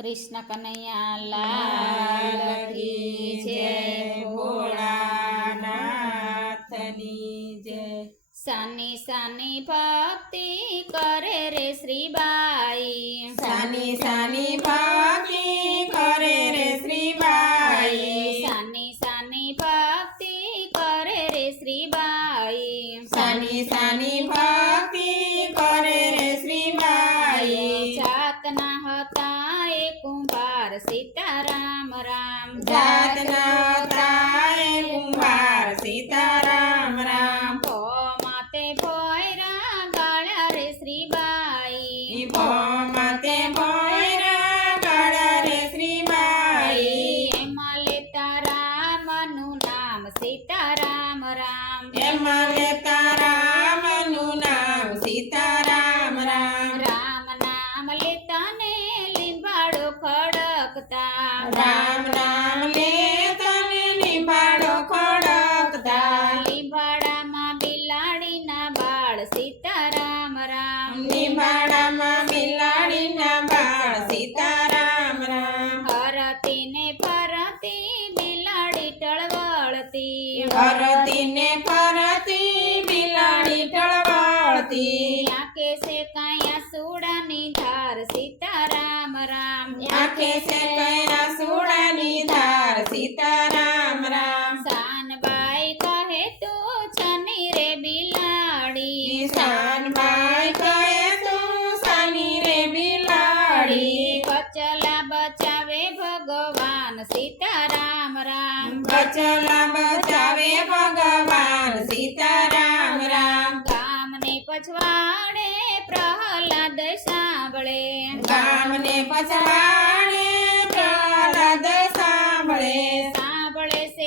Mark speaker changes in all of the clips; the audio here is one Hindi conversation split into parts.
Speaker 1: कृष्ण कन्हैया
Speaker 2: लाल
Speaker 1: लाल
Speaker 2: की
Speaker 1: की
Speaker 2: जय,
Speaker 1: जय।
Speaker 2: भोळानाथनी जय।
Speaker 1: सानी सानी भक्ति करे रे श्रीबाई,
Speaker 2: सानी सानी भक्ति करे रे श्रीबाई,
Speaker 1: सानी सानी भक्ति करे रे श्रीबाई,
Speaker 2: सानी सानी भक्ति करे रे श्रीबाई।
Speaker 1: जातना हता एक कुंभार सीताराम राम,
Speaker 2: जातना ताए कुंभार सीताराम राम।
Speaker 1: माते भोयरा गाळ्या रे श्रीबाई,
Speaker 2: माते भोयरा गाळ्या रे श्रीबाई।
Speaker 1: एमा लेता रामनु नाम सीताराम राम,
Speaker 2: एमा लेता रामनु नाम सीताराम राम।
Speaker 1: राम नाम लेता ने लिंबाड़ो खड़कता,
Speaker 2: राम नाम लेता ने लिंबाड़ो खड़कता।
Speaker 1: लिंबाड़ामां बिलाड़ीना बाळ सीताराम राम,
Speaker 2: लिंबाड़ामां बिलाड़ीना बाळ सीताराम राम।
Speaker 1: हरती ने फरती बिलाड़ी टळवळती,
Speaker 2: फरती ने फरती बिलाड़ी टळवळती।
Speaker 1: आंखे से काया सूडानी धार सीताराम राम,
Speaker 2: आंखे से कया सूडानी धार सीताराम राम।
Speaker 1: सानबाई कहे तू छनी रे बिलाड़ी,
Speaker 2: सानबाई कहे तू सानी रे बिलाड़ी।
Speaker 1: बचला बचावे भगवान सीताराम राम,
Speaker 2: बचला बचावे भगवान सीताराम राम।
Speaker 1: गामने पछवाड़े प्रहलाद सांभळे,
Speaker 2: गामने पछवाड़े प्रहलाद सांभळे।
Speaker 1: सांभळे से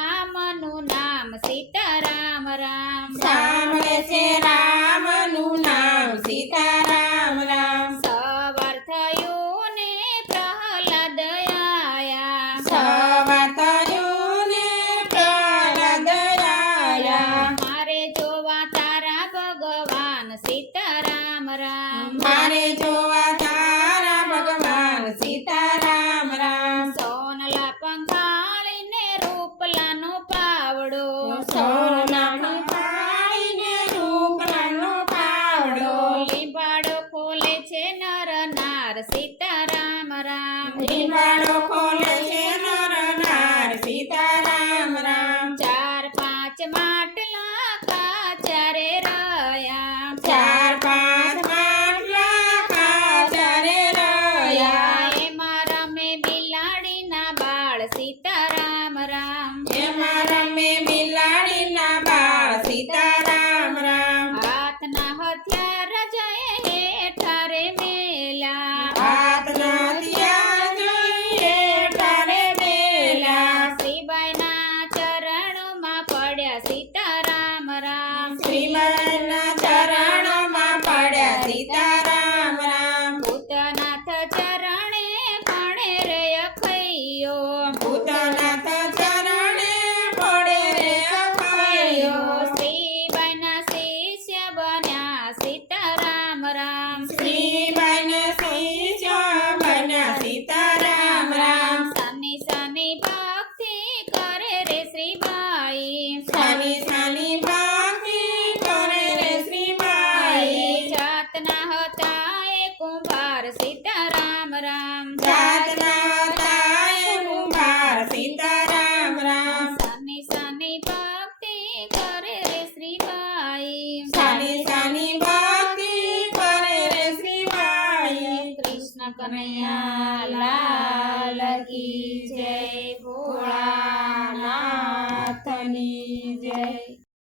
Speaker 1: रामनु नाम सीताराम राम,
Speaker 2: सांभळे से रामनु नाम सीताराम राम।
Speaker 1: सवार थયું ने प्रहलाद आया,
Speaker 2: सवार थયું ने प्रहलाद आया।
Speaker 1: मारे जोवा तारा भगवान सीताराम राम,
Speaker 2: मारे जोवा तारा भगवान सीताराम राम।
Speaker 1: सोनला पंखाळीने रूपलानो पावडो,
Speaker 2: सोना पंखाळीने रूपलानो पावडो।
Speaker 1: લીંબાડો ખોલે છે નર નાર सीताराम राम,
Speaker 2: લીંબાડો ખોલે છે નર નાર सीताराम राम।
Speaker 1: ચાર પાંચ માટલા કાચા રે રહ્યા,
Speaker 2: ચાર પાંચ માટલા કાચા રે રહ્યા।
Speaker 1: એમાં રમે બિલાડીના બાળ सीताराम राम,
Speaker 2: એમાં રમે બિલાડીના બાળ सीताराम राम।
Speaker 1: હાથના હથિયાર જય હેઠા રે મેલા,
Speaker 2: હાથના હથિયાર જોઈએ ઠારે મેલા।
Speaker 1: શ્રીબાઈના ચરણોમાં પડ્યા सीताराम राम,
Speaker 2: શ્રીબાઈના ચરણોમાં પડ્યા सीताराम राम।
Speaker 1: ભૂતનાથ ચરણે ભણે રે અખૈયો,
Speaker 2: ભૂતનાથ ચરણે પડે રે અખૈયો।
Speaker 1: શ્રીબાઈના શિષ્ય બન્યા सीताराम राम,
Speaker 2: શ્રીબાઈના શિષ્ય બન્યા सीताराम राम।
Speaker 1: સાની સાની ભક્તિ કરે રે શ્રીબાઈ,
Speaker 2: સાની સાની ભક્તિ કરે રે શ્રીબાઈ।
Speaker 1: જાતના હતા એ કુંભાર सीताराम राम,
Speaker 2: જાતના તાએ કુંભાર सीताराम राम।
Speaker 1: સાની સાની ભક્તિ કરે રે શ્રીબાઈ,
Speaker 2: સાની સાની ભક્તિ કરે રે શ્રીબાઈ।
Speaker 1: કૃષ્ણ કનૈયા લાલ કી